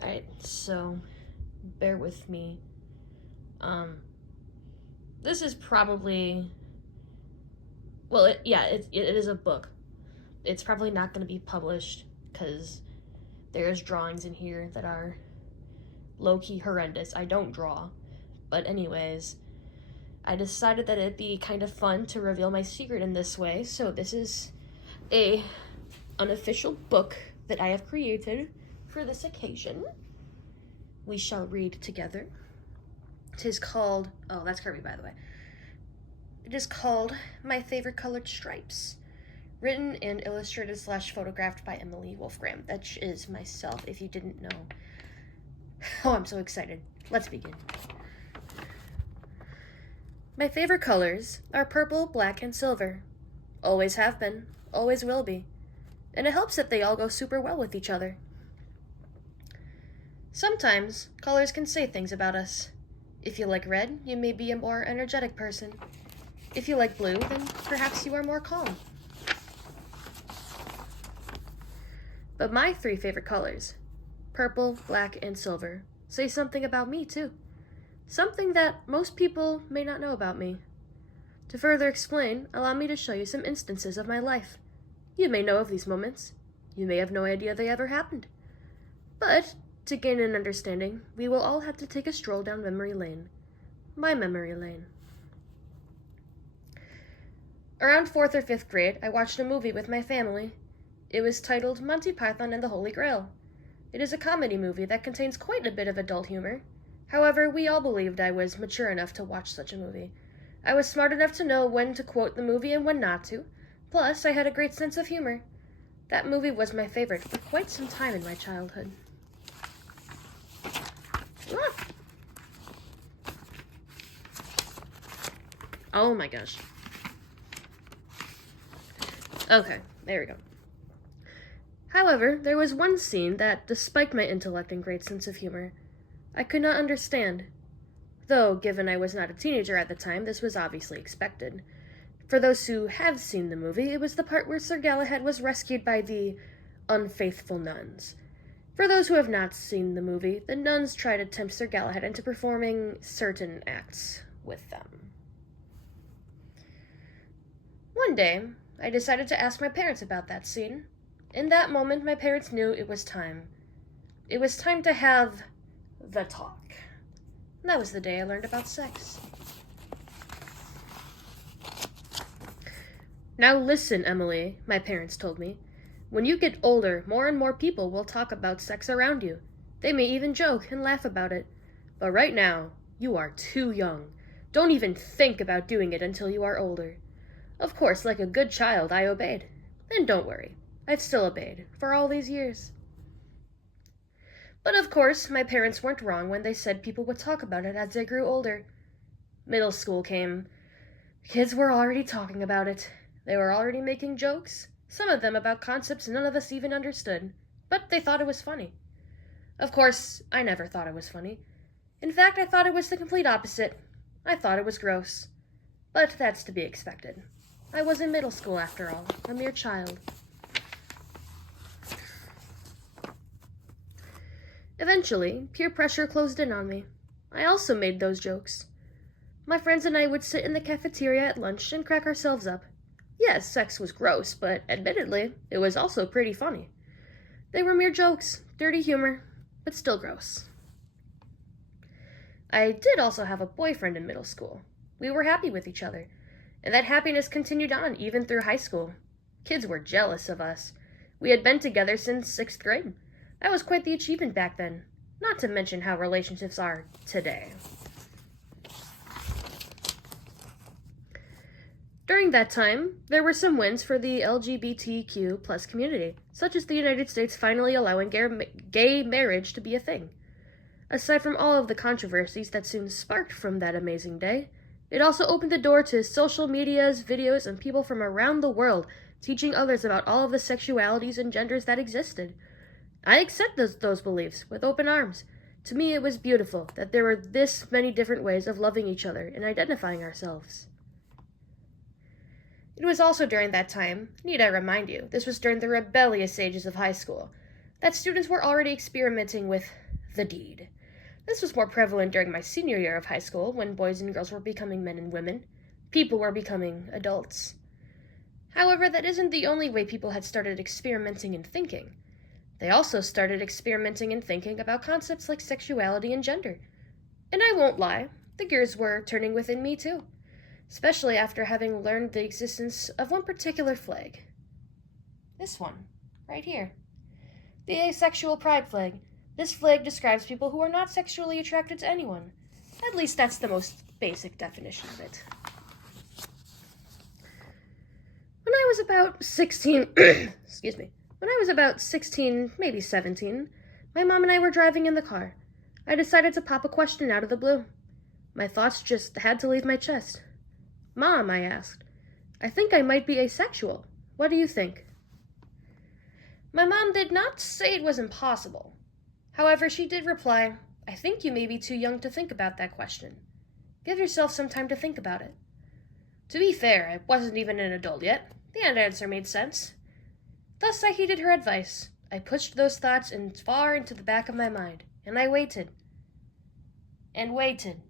Alright, so bear with me. This is probably, well, it is a book. It's probably not going to be published because there's drawings in here that are low-key horrendous. I don't draw. But anyways, I decided that it'd be kind of fun to reveal my secret in this way, so this is a unofficial book that I have created for this occasion. We shall read together. It is called, oh, that's Kirby, by the way. It is called My Favorite Colored Stripes, written and illustrated / photographed by Emily Wolfgram. That is myself, if you didn't know. Oh, I'm so excited. Let's begin. My favorite colors are purple, black, and silver. Always have been, always will be. And it helps that they all go super well with each other. Sometimes, colors can say things about us. If you like red, you may be a more energetic person. If you like blue, then perhaps you are more calm. But my 3 favorite colors, purple, black, and silver, say something about me too. Something that most people may not know about me. To further explain, allow me to show you some instances of my life. You may know of these moments. You may have no idea they ever happened. But, to gain an understanding, we will all have to take a stroll down memory lane. My memory lane. Around 4th or 5th grade, I watched a movie with my family. It was titled Monty Python and the Holy Grail. It is a comedy movie that contains quite a bit of adult humor. However, we all believed I was mature enough to watch such a movie. I was smart enough to know when to quote the movie and when not to. Plus, I had a great sense of humor. That movie was my favorite for quite some time in my childhood. Ah! Oh my gosh. Okay, there we go. However, there was one scene that, despite my intellect and great sense of humor, I could not understand. Though, given I was not a teenager at the time, this was obviously expected. For those who have seen the movie, it was the part where Sir Galahad was rescued by the unfaithful nuns. For those who have not seen the movie, the nuns try to tempt Sir Galahad into performing certain acts with them. One day, I decided to ask my parents about that scene. In that moment, my parents knew it was time. It was time to have the talk. And that was the day I learned about sex. Now listen, Emily, my parents told me. When you get older, more and more people will talk about sex around you. They may even joke and laugh about it. But right now, you are too young. Don't even think about doing it until you are older. Of course, like a good child, I obeyed. And don't worry, I've still obeyed, for all these years. But of course, my parents weren't wrong when they said people would talk about it as they grew older. Middle school came. Kids were already talking about it. They were already making jokes, some of them about concepts none of us even understood, but they thought it was funny. Of course, I never thought it was funny. In fact, I thought it was the complete opposite. I thought it was gross. But that's to be expected. I was in middle school, after all, a mere child. Eventually, peer pressure closed in on me. I also made those jokes. My friends and I would sit in the cafeteria at lunch and crack ourselves up. Yes, sex was gross, but admittedly, it was also pretty funny. They were mere jokes, dirty humor, but still gross. I did also have a boyfriend in middle school. We were happy with each other, and that happiness continued on even through high school. Kids were jealous of us. We had been together since 6th grade. That was quite the achievement back then, not to mention how relationships are today. During that time, there were some wins for the LGBTQ plus community, such as the United States finally allowing gay marriage to be a thing. Aside from all of the controversies that soon sparked from that amazing day, it also opened the door to social medias, videos, and people from around the world teaching others about all of the sexualities and genders that existed. I accept those beliefs with open arms. To me, it was beautiful that there were this many different ways of loving each other and identifying ourselves. It was also during that time, need I remind you, this was during the rebellious ages of high school, that students were already experimenting with the deed. This was more prevalent during my senior year of high school, when boys and girls were becoming men and women. People were becoming adults. However, that isn't the only way people had started experimenting and thinking. They also started experimenting and thinking about concepts like sexuality and gender. And I won't lie, the gears were turning within me too, especially after having learned the existence of one particular flag. This one, right here. The asexual pride flag. This flag describes people who are not sexually attracted to anyone. At least that's the most basic definition of it. When I was about 16, when I was about 16, maybe 17, my mom and I were driving in the car. I decided to pop a question out of the blue. My thoughts just had to leave my chest. "Mom," I asked, "I think I might be asexual. What do you think?" My mom did not say it was impossible. However, she did reply, "I think you may be too young to think about that question. Give yourself some time to think about it." To be fair, I wasn't even an adult yet. The answer made sense. Thus, I heeded her advice. I pushed those thoughts far into the back of my mind, and I waited. And waited.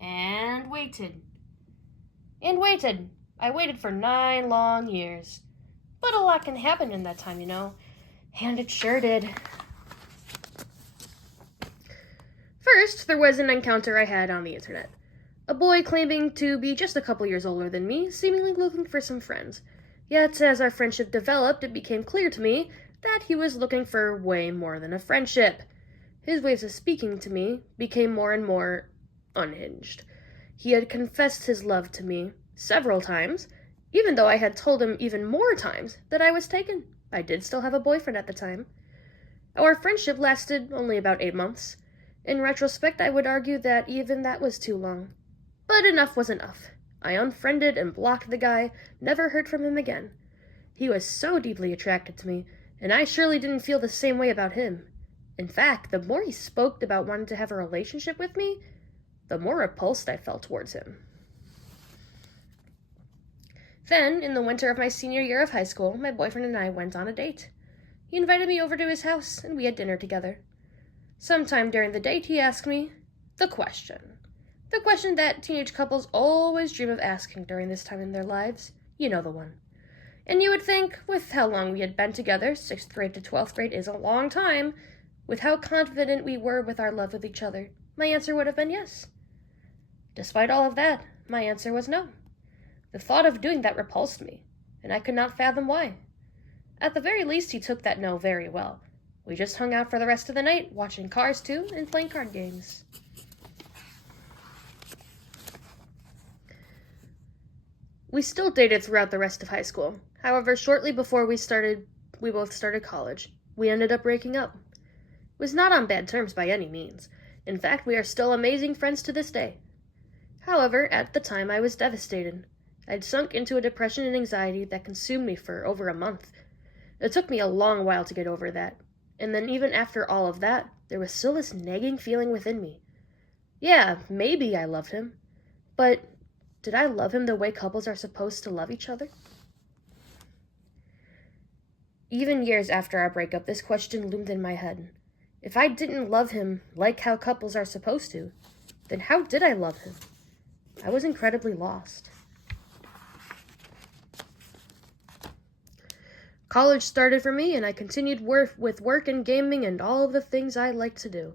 And waited. And waited. I waited for 9 long years. But a lot can happen in that time, you know. And it sure did. First, there was an encounter I had on the internet. A boy claiming to be just a couple years older than me, seemingly looking for some friends. Yet, as our friendship developed, it became clear to me that he was looking for way more than a friendship. His ways of speaking to me became more and more unhinged. He had confessed his love to me several times, even though I had told him even more times that I was taken. I did still have a boyfriend at the time. Our friendship lasted only about 8 months. In retrospect, I would argue that even that was too long. But enough was enough. I unfriended and blocked the guy, never heard from him again. He was so deeply attracted to me, and I surely didn't feel the same way about him. In fact, the more he spoke about wanting to have a relationship with me, the more repulsed I felt towards him. Then, in the winter of my senior year of high school, my boyfriend and I went on a date. He invited me over to his house, and we had dinner together. Sometime during the date, he asked me the question. The question that teenage couples always dream of asking during this time in their lives. You know the one. And you would think, with how long we had been together, 6th grade to 12th grade is a long time, with how confident we were with our love with each other, my answer would have been yes. Despite all of that, my answer was no. The thought of doing that repulsed me, and I could not fathom why. At the very least, he took that no very well. We just hung out for the rest of the night, watching Cars 2 and playing card games. We still dated throughout the rest of high school. However, shortly before we both started college, we ended up breaking up. It was not on bad terms by any means. In fact, we are still amazing friends to this day. However, at the time, I was devastated. I'd sunk into a depression and anxiety that consumed me for over a month. It took me a long while to get over that. And then even after all of that, there was still this nagging feeling within me. Yeah, maybe I loved him. But did I love him the way couples are supposed to love each other? Even years after our breakup, this question loomed in my head. If I didn't love him like how couples are supposed to, then how did I love him? I was incredibly lost. College started for me, and I continued with work and gaming and all of the things I liked to do.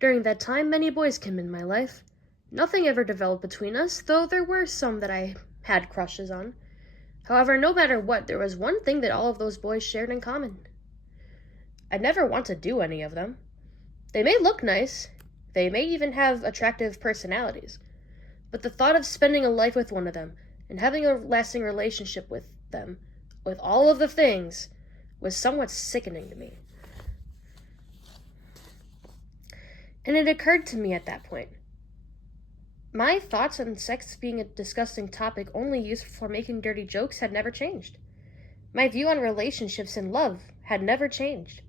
During that time, many boys came in my life. Nothing ever developed between us, though there were some that I had crushes on. However, no matter what, there was one thing that all of those boys shared in common. I'd never want to do any of them. They may look nice, they may even have attractive personalities, but the thought of spending a life with one of them and having a lasting relationship with them, with all of the things, was somewhat sickening to me. And it occurred to me at that point. My thoughts on sex being a disgusting topic only used for making dirty jokes had never changed. My view on relationships and love had never changed.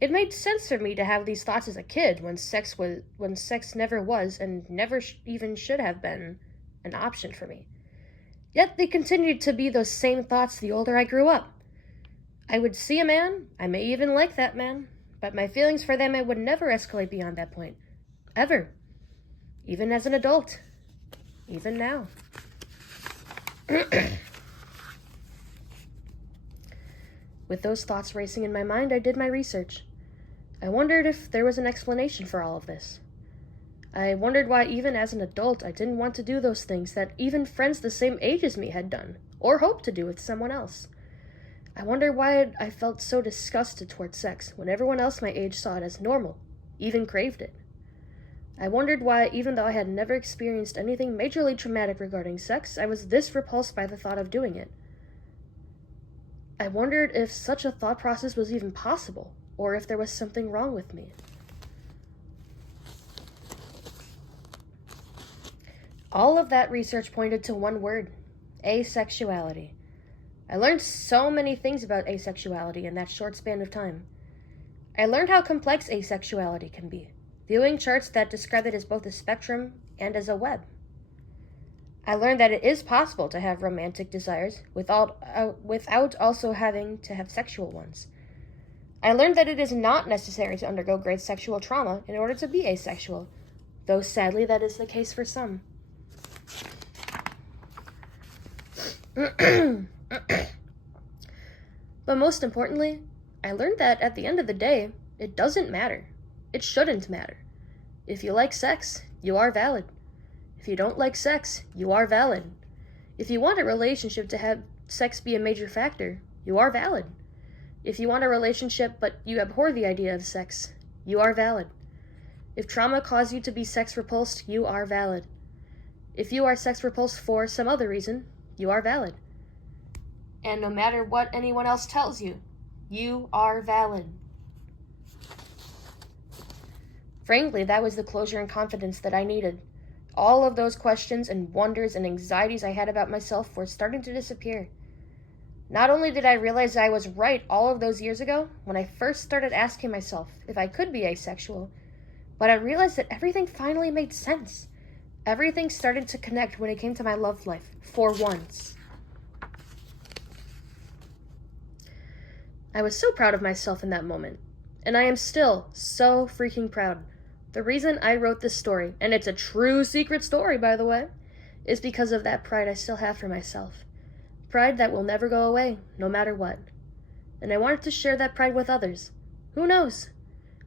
It made sense for me to have these thoughts as a kid when sex never was and never even should have been an option for me. Yet they continued to be those same thoughts the older I grew up. I would see a man, I may even like that man, But my feelings for them, I would never escalate beyond that point. Ever. Even as an adult. Even now. With those thoughts racing in my mind, I did my research. I wondered if there was an explanation for all of this. I wondered why even as an adult I didn't want to do those things that even friends the same age as me had done, or hoped to do with someone else. I wondered why I felt so disgusted toward sex when everyone else my age saw it as normal, even craved it. I wondered why, even though I had never experienced anything majorly traumatic regarding sex, I was this repulsed by the thought of doing it. I wondered if such a thought process was even possible, or if there was something wrong with me. All of that research pointed to one word: asexuality. I learned so many things about asexuality in that short span of time. I learned how complex asexuality can be, viewing charts that describe it as both a spectrum and as a web. I learned that it is possible to have romantic desires without also having to have sexual ones. I learned that it is not necessary to undergo great sexual trauma in order to be asexual, though sadly that is the case for some. But most importantly, I learned that at the end of the day, it doesn't matter. It shouldn't matter. If you like sex, you are valid. If you don't like sex, you are valid. If you want a relationship to have sex be a major factor, you are valid. If you want a relationship but you abhor the idea of sex, you are valid. If trauma caused you to be sex repulsed, you are valid. If you are sex repulsed for some other reason, you are valid. And no matter what anyone else tells you, you are valid. Frankly, that was the closure and confidence that I needed. All of those questions and wonders and anxieties I had about myself were starting to disappear. Not only did I realize I was right all of those years ago, when I first started asking myself if I could be asexual, but I realized that everything finally made sense. Everything started to connect when it came to my love life, for once. I was so proud of myself in that moment, and I am still so freaking proud. The reason I wrote this story, and it's a true secret story, by the way, is because of that pride I still have for myself. Pride that will never go away, no matter what. And I wanted to share that pride with others. Who knows?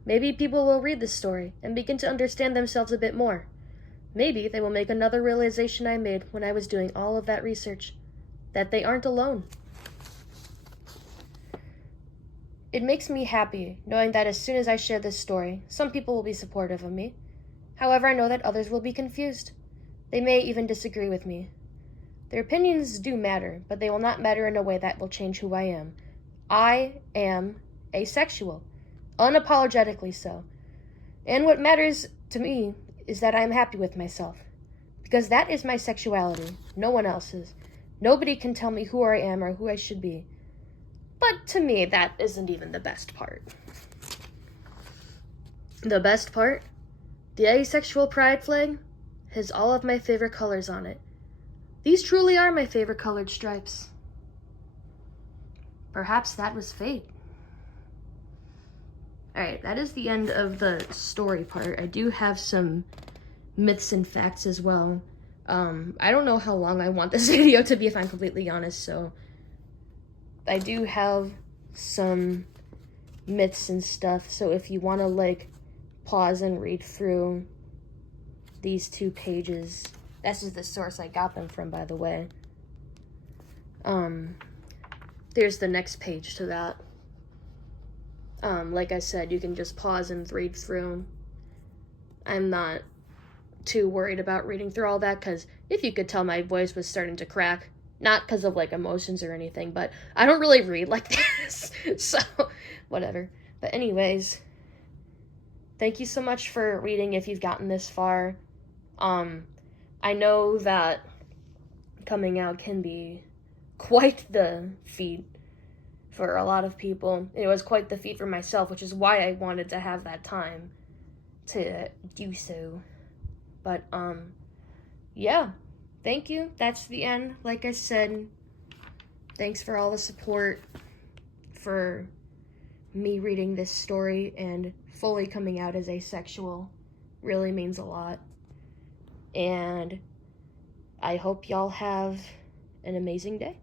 Maybe people will read this story and begin to understand themselves a bit more. Maybe they will make another realization I made when I was doing all of that research, that they aren't alone. It makes me happy knowing that as soon as I share this story, some people will be supportive of me. However, I know that others will be confused. They may even disagree with me. Their opinions do matter, but they will not matter in a way that will change who I am. I am asexual, unapologetically so. And what matters to me is that I am happy with myself, because that is my sexuality, no one else's. Nobody can tell me who I am or who I should be. But to me, that isn't even the best part. The best part? The asexual pride flag has all of my favorite colors on it. These truly are my favorite colored stripes. Perhaps that was fate. Alright, that is the end of the story part. I do have some myths and facts as well. I don't know how long I want this video to be, if I'm completely honest, so I do have some myths and stuff, so if you want to, pause and read through these 2 pages. This is the source I got them from, by the way. There's the next page to that. Like I said, you can just pause and read through. I'm not too worried about reading through all that, because if you could tell, my voice was starting to crack. Not because of, emotions or anything, but I don't really read like this, so whatever. But anyways, thank you so much for reading if you've gotten this far. I know that coming out can be quite the feat for a lot of people. It was quite the feat for myself, which is why I wanted to have that time to do so. But, yeah. Thank you. That's the end. Like I said, thanks for all the support for me reading this story and fully coming out as asexual really means a lot. And I hope y'all have an amazing day.